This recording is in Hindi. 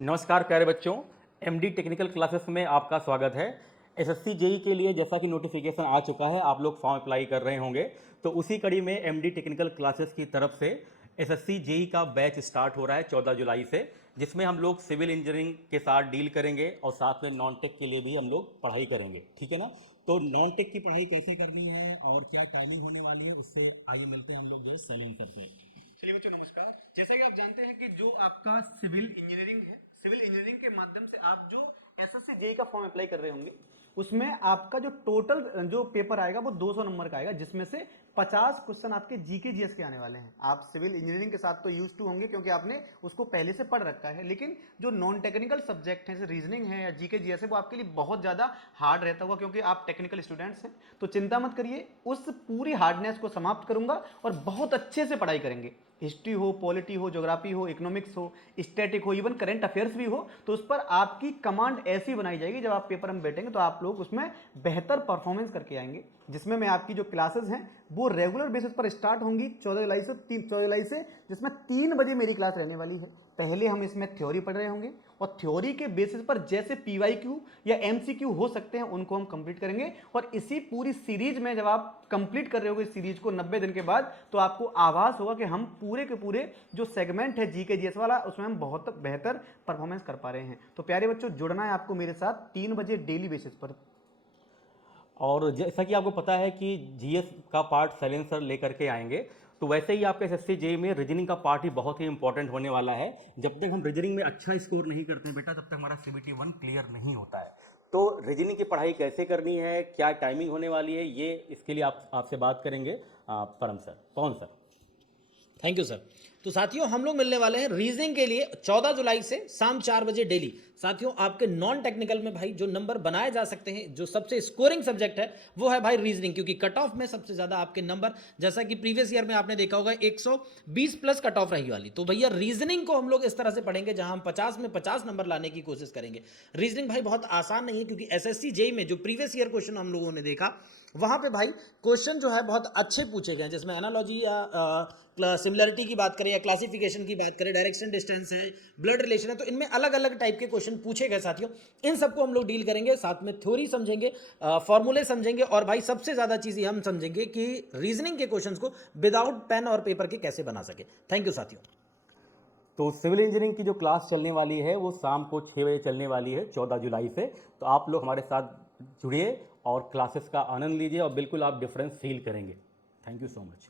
नमस्कार प्यारे बच्चों, एमडी टेक्निकल क्लासेस में आपका स्वागत है। एसएससी जेई के लिए जैसा कि नोटिफिकेशन आ चुका है, आप लोग फॉर्म अप्लाई कर रहे होंगे, तो उसी कड़ी में एमडी टेक्निकल क्लासेस की तरफ से एसएससी जेई का बैच स्टार्ट हो रहा है 14 जुलाई से, जिसमें हम लोग सिविल इंजीनियरिंग के साथ डील करेंगे और साथ में नॉन टेक के लिए भी हम लोग पढ़ाई करेंगे। ठीक है ना? तो नॉन टेक की पढ़ाई कैसे करनी है और क्या टाइमिंग होने वाली है, उससे आगे मिलते हैं हम लोग जो है सैलिंग करते हैं। चलिए बच्चों नमस्कार। जैसे कि आप जानते हैं कि जो आपका सिविल इंजीनियरिंग है, सिविल इंजीनियरिंग के माध्यम से आप जो एसएससी जेई का फॉर्म अप्लाई कर रहे होंगे, उसमें आपका जो टोटल जो पेपर आएगा वो 200 नंबर का आएगा, जिसमें से 50 क्वेश्चन आपके जीके जीएस के आने वाले हैं। आप सिविल इंजीनियरिंग के साथ तो यूज टू होंगे क्योंकि आपने उसको पहले से पढ़ रखा है, लेकिन जो नॉन टेक्निकल सब्जेक्ट है जैसे रीजनिंग है या जीके जीएस है, वो आपके लिए बहुत ज्यादा हार्ड रहता होगा क्योंकि आप टेक्निकल स्टूडेंट्स हैं। तो चिंता मत करिए, उस पूरी हार्डनेस को समाप्त करूंगा और बहुत अच्छे से पढ़ाई करेंगे। हिस्ट्री हो, पॉलिटी हो, ज्योग्राफी हो, इकोनॉमिक्स हो, स्टैटिक हो, इवन करंट अफेयर्स भी हो, तो उस पर आपकी कमांड ऐसी बनाई जाएगी जब आप पेपर में बैठेंगे तो आप लोग उसमें बेहतर परफॉर्मेंस करके आएंगे। जिसमें मैं आपकी जो क्लासेस हैं वो रेगुलर बेसिस पर स्टार्ट होंगी 14 जुलाई से, जिसमें 3 बजे मेरी क्लास रहने वाली है। पहले हम इसमें थ्योरी पढ़ रहे होंगे और थ्योरी के बेसिस पर जैसे पीवाईक्यू या एमसीक्यू हो सकते हैं उनको हम कंप्लीट करेंगे। और इसी पूरी सीरीज में जब आप कंप्लीट कर रहे होगे इस सीरीज को 90 दिन के बाद, तो आपको आभास होगा कि हम पूरे के पूरे जो सेगमेंट है जीके जीएस वाला, उसमें हम बहुत बेहतर परफॉर्मेंस कर पा रहे हैं। तो प्यारे बच्चों, जुड़ना है आपको मेरे साथ 3 बजे डेली बेसिस पर। और जैसा कि आपको पता है कि जीएस का पार्ट शैलेंद्र सर लेकर के आएंगे, तो वैसे ही आपके एसएससी जेई में रीजनिंग का पार्ट ही बहुत ही इंपॉर्टेंट होने वाला है। जब तक हम रीजनिंग में अच्छा स्कोर नहीं करते हैं बेटा, तब तक हमारा सीबीटी 1 क्लियर नहीं होता है। तो रीजनिंग की पढ़ाई कैसे करनी है, क्या टाइमिंग होने वाली है, ये इसके लिए आपसे बात करेंगे परम sir, Pawan sir. Thank you sir. तो साथियों, हम लोग मिलने वाले हैं रीजनिंग के लिए 14 जुलाई से शाम 4 बजे डेली। साथियों, आपके नॉन टेक्निकल में भाई जो नंबर बनाए जा सकते हैं, जो सबसे स्कोरिंग सब्जेक्ट है वो है भाई रीजनिंग, क्योंकि कट ऑफ में सबसे ज्यादा आपके नंबर, जैसा कि प्रीवियस ईयर में आपने देखा होगा 120 प्लस कट ऑफ रही वाली। तो भैया रीजनिंग को हम लोग इस तरह से पढ़ेंगे जहां हम 50 में 50 नंबर लाने की कोशिश करेंगे। रीजनिंग भाई बहुत आसान नहीं है, क्योंकि एसएससी जेई में जो प्रीवियस ईयर क्वेश्चन हम लोगों ने देखा, वहां पे भाई क्वेश्चन जो है बहुत अच्छे पूछे गए, जिसमें एनालॉजी या सिमिलरिटी की बात करें या क्लासिफिकेशन की बात करें, डायरेक्शन डिस्टेंस है, ब्लड रिलेशन है, तो इनमें अलग अलग टाइप के क्वेश्चन पूछे गए साथियों। इन सबको हम लोग डील करेंगे, साथ में थ्योरी समझेंगे, फॉर्मूले समझेंगे, और भाई सबसे ज्यादा चीज ये हम समझेंगे कि रीजनिंग के क्वेश्चंस को विदाउट पेन और पेपर के कैसे बना सके। थैंक यू साथियों। तो सिविल इंजीनियरिंग की जो क्लास चलने वाली है वो शाम को 6 बजे चलने वाली है 14 जुलाई से। तो आप लोग हमारे साथ जुड़िए और क्लासेस का आनंद लीजिए और बिल्कुल आप डिफरेंस फील करेंगे। Thank you so much.